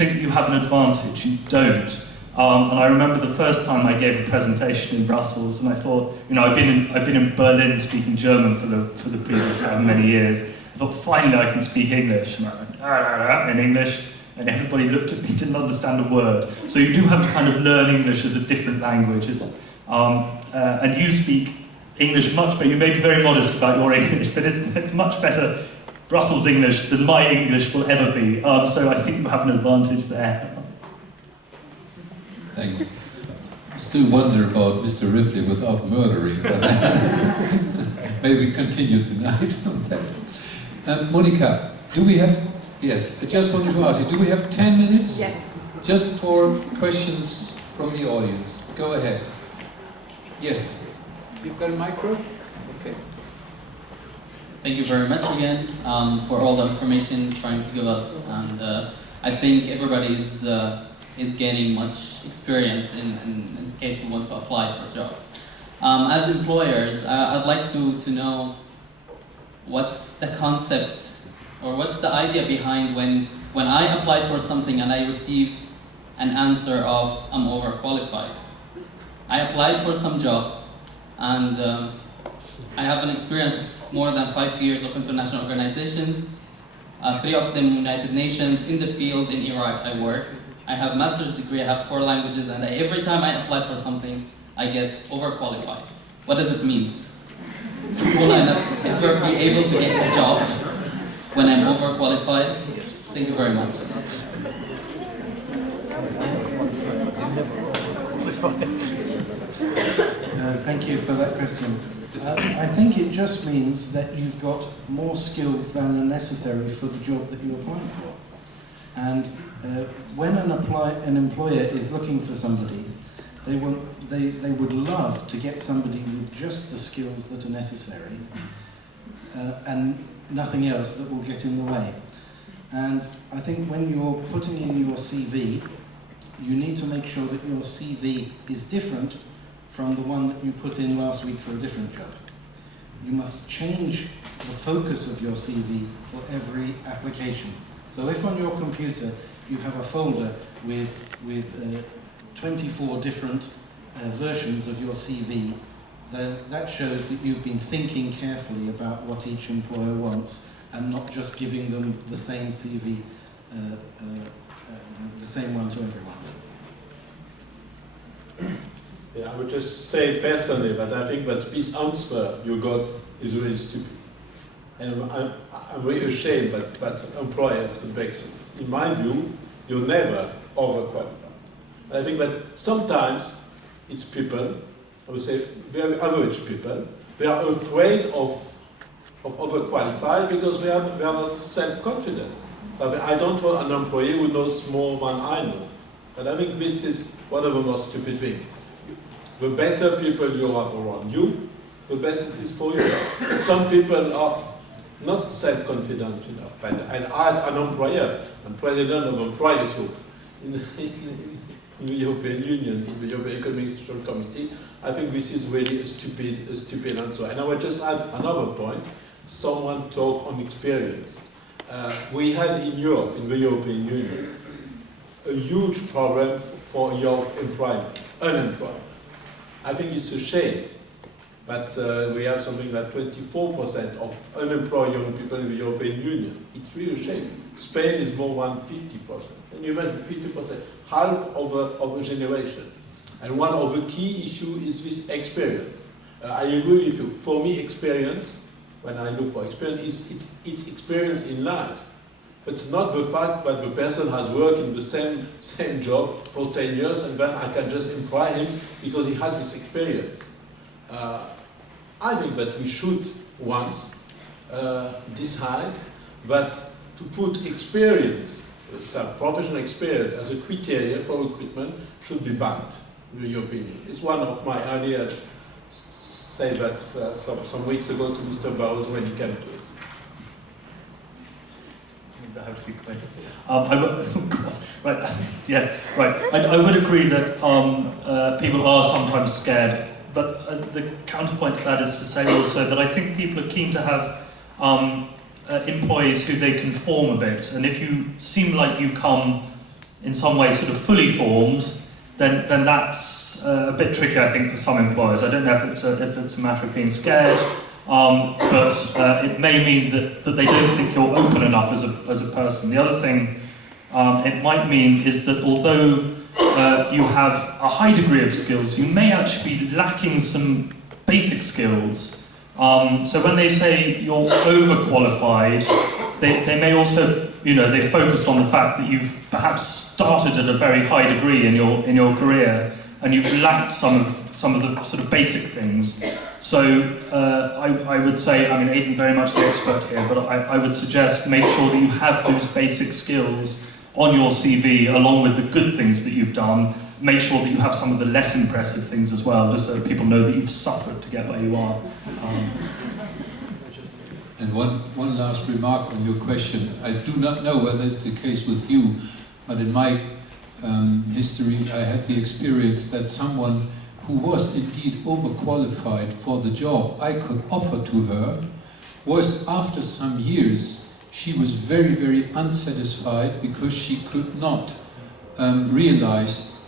think you have an advantage. You don't. And I remember the first time I gave a presentation in Brussels, and I thought, you know, I've been in Berlin speaking German for the previous how many years. I thought, finally I can speak English, and I went, in English, and everybody looked at me, didn't understand a word. So you do have to kind of learn English as a different language. And you speak English much better. You may be very modest about your English, but it's much better Brussels English than my English will ever be. So I think you have an advantage there. Thanks. I still wonder about Mr. Ripley without murdering, but maybe continue tonight on that. Monica, do we have, yes, I just wanted to ask you, do we have 10 minutes? Yes. Just for questions from the audience. Go ahead. Yes. You've got a micro? Okay. Thank you very much again for all the information trying to give us, and I think everybody is gaining much experience in case we want to apply for jobs. As employers, I'd like to know what's the concept or what's the idea behind when I apply for something and I receive an answer of I'm overqualified. I applied for some jobs and I have an experience of more than 5 years of international organizations, 3 of them United Nations. In the field in Iraq I worked. I have a master's degree, I have 4 languages, and every time I apply for something, I get overqualified. What does it mean? Will I not ever be able to get a job when I'm overqualified? Thank you very much. Thank you for that question. I think it just means that you've got more skills than are necessary for the job that you apply for. And when an employer is looking for somebody, they would love to get somebody with just the skills that are necessary and nothing else that will get in the way. And I think when you're putting in your CV, you need to make sure that your CV is different from the one that you put in last week for a different job. You must change the focus of your CV for every application. So if on your computer you have a folder with 24 different versions of your CV, then that shows that you've been thinking carefully about what each employer wants and not just giving them the same CV, the same one to everyone. Yeah, I would just say personally that I think that this answer you got is really stupid. And I'm really ashamed that employers can make it. In my view, you're never overqualified. I think that sometimes it's people, I would say very average people, they are afraid of overqualified because they are not self-confident. I don't want an employee who knows more than I know. And I think this is one of the most stupid things. The better people you have around you, the best it is for you. But some people are not self-confident enough. And as an employer, and president of employers in the European Union, in the European Economic and Social Committee, I think this is really a stupid answer. And I would just add another point. Someone talked on experience. We had in Europe, in the European Union, a huge problem for young unemployment. I think it's a shame that we have something like 24% of unemployed young people in the European Union. It's really a shame. Spain is more than 50%. And you imagine 50%, half of a generation. And one of the key issues is this experience. I agree with you. For me, experience, when I look for experience, it's experience in life. It's not the fact that the person has worked in the same job for 10 years and then I can just employ him because he has this experience. I think that we should once decide that to put experience, some professional experience as a criteria for recruitment should be banned, in your opinion. It's one of my ideas. Say that some weeks ago to Mr. Bowes when he came to us. I have to be quick. Right. Yes, right. I would agree that people are sometimes scared, but the counterpoint to that is to say also that I think people are keen to have employees who they can form a bit, and if you seem like you come in some way sort of fully formed, then that's a bit tricky, I think, for some employers. I don't know if it's a matter of being scared, but it may mean that they don't think you're open enough as a person. The other thing it might mean is that although you have a high degree of skills, you may actually be lacking some basic skills. So when they say you're overqualified, they may also, they focus on the fact that you've perhaps started at a very high degree in your career and you've lacked some of the sort of basic things. So I would say, I mean, Aidan very much the expert here, but I would suggest make sure that you have those basic skills on your CV along with the good things that you've done. Make sure that you have some of the less impressive things as well, just so that people know that you've suffered to get where you are. And one last remark on your question. I do not know whether it's the case with you, but in my history I had the experience that someone who was indeed overqualified for the job I could offer to her was, after some years, she was very, very unsatisfied because she could not realize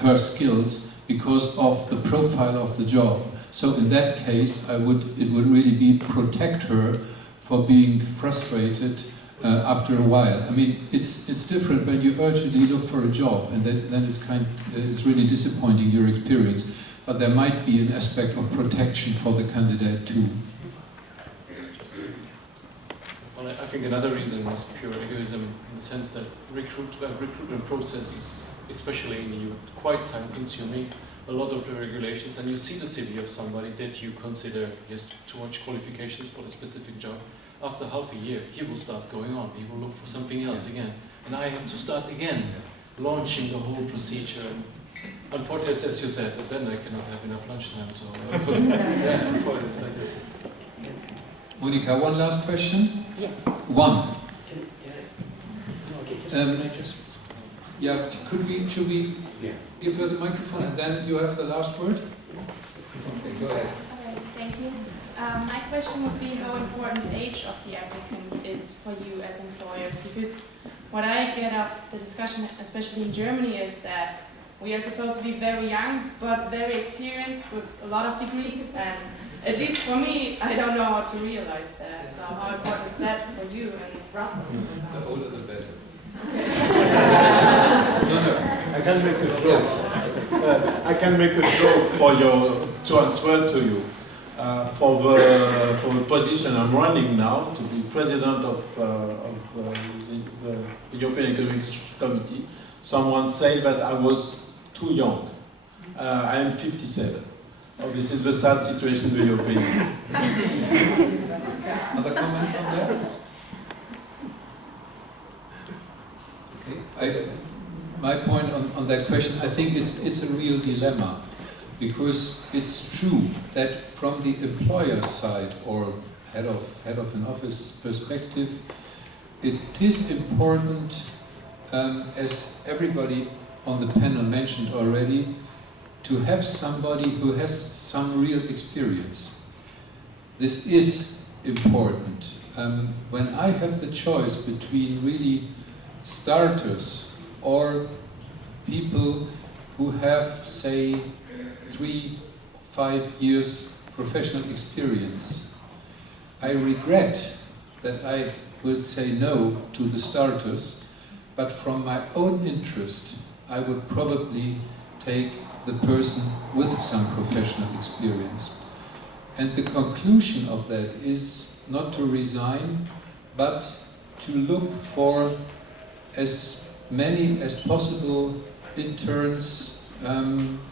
her skills because of the profile of the job. So in that case, it would really be protect her for being frustrated after a while. I mean, it's different when you urgently look for a job, and then it's really disappointing, your experience. But there might be an aspect of protection for the candidate too. Well, I think another reason is pure egoism, in the sense that recruitment process is, especially in the EU, quite time-consuming. A lot of the regulations, and you see the CV of somebody that you consider has too much qualifications for the specific job. After half a year, he will start going on. He will look for something else again, and I have to start again, launching the whole procedure. And unfortunately, as you said, then I cannot have enough lunchtime. So yeah, unfortunately, it's like this. Monica, one last question? Yes. One. Just Should we give her the microphone and then you have the last word? Okay, go ahead. Okay, thank you. My question would be how important the age of the applicants is for you as employers, because what I get out of the discussion, especially in Germany, is that we are supposed to be very young but very experienced with a lot of degrees, and at least for me, I don't know how to realize that. So how important is that for you in Brussels, for The example? older the better. I can make a joke. I can make a joke to answer to you. For the position I'm running now, to be president of the European Economic Committee, someone said that I was too young. I am 57. Oh, this is the sad situation in the European Union. Other comments on that? Okay. My point on that question, I think it's a real dilemma, because it's true that from the employer side or head of an office perspective, it is important, as everybody on the panel mentioned already, to have somebody who has some real experience. This is important. When I have the choice between really starters or people who have, say, 3-5 years professional experience, I regret that I will say no to the starters, but from my own interest, I would probably take the person with some professional experience. And the conclusion of that is not to resign, but to look for as many as possible interns,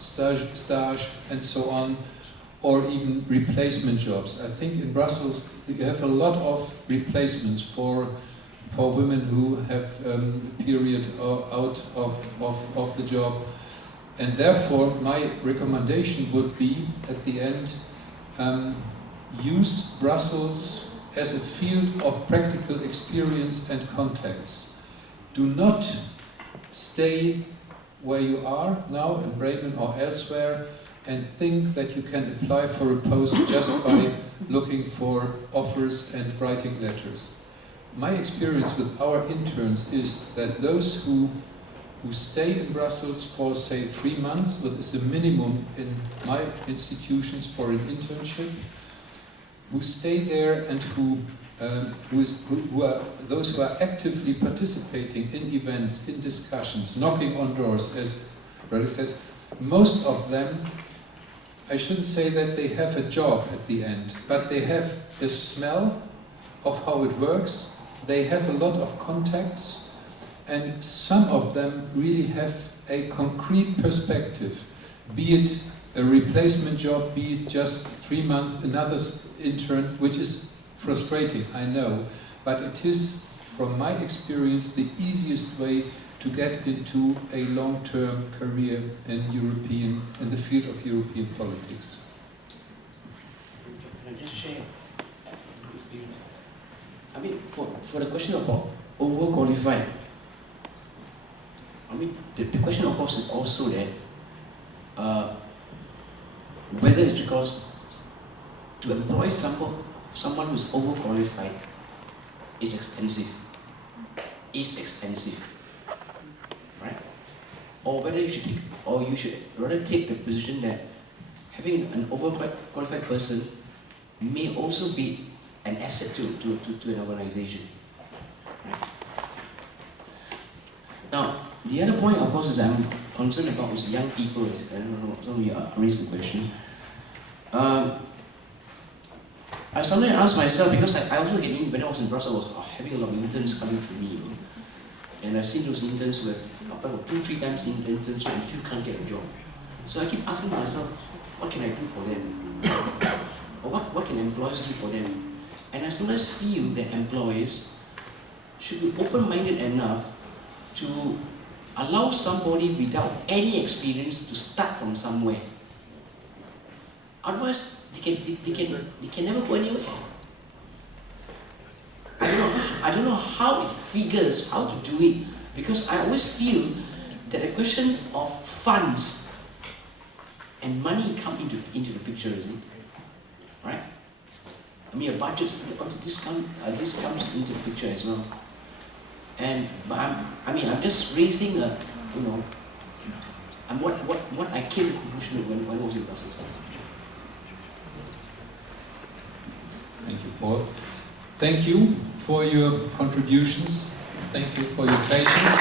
stage, and so on, or even replacement jobs. I think in Brussels you have a lot of replacements for women who have a period out of the job. And therefore my recommendation would be, at the end, use Brussels as a field of practical experience and contacts. Do not stay where you are now in Bremen or elsewhere and think that you can apply for a post just by looking for offers and writing letters. My experience with our interns is that those who who stay in Brussels for, say, 3 months, what is the minimum in my institutions for an internship, who stay there and who are those who are actively participating in events, in discussions, knocking on doors, as Brother says. Most of them, I shouldn't say that they have a job at the end, but they have the smell of how it works. They have a lot of contacts, and some of them really have a concrete perspective, be it a replacement job, be it just 3 months, another intern, which is frustrating, I know, but it is, from my experience, the easiest way to get into a long-term career in the field of European politics. Can I just share experience? I mean, for the question about overqualified, I mean, the question of course is also that whether it's because to employ someone who's overqualified is expensive. Right? Or whether you should rather take the position that having an overqualified person may also be an asset to an organization. Right? Now, the other point, of course, is I'm concerned about is young people. I don't know, some of you raised the question. I sometimes ask myself, because I also get in, when I was in Brussels, I was having a lot of interns coming to me, and I've seen those interns who have applied for 2-3 times in interns and still can't get a job. So I keep asking myself, what can I do for them? Or what can employers do for them? And I sometimes feel that employers should be open-minded enough to allow somebody without any experience to start from somewhere. Otherwise, they can never go anywhere. I don't know how it figures, how to do it, because I always feel that the question of funds and money come into the picture, is it? Right? I mean, a budget, this comes into the picture as well. But I'm just raising a, what I came to the conclusion when I was in Brussels. Thank you, Paul. Thank you for your contributions. Thank you for your patience.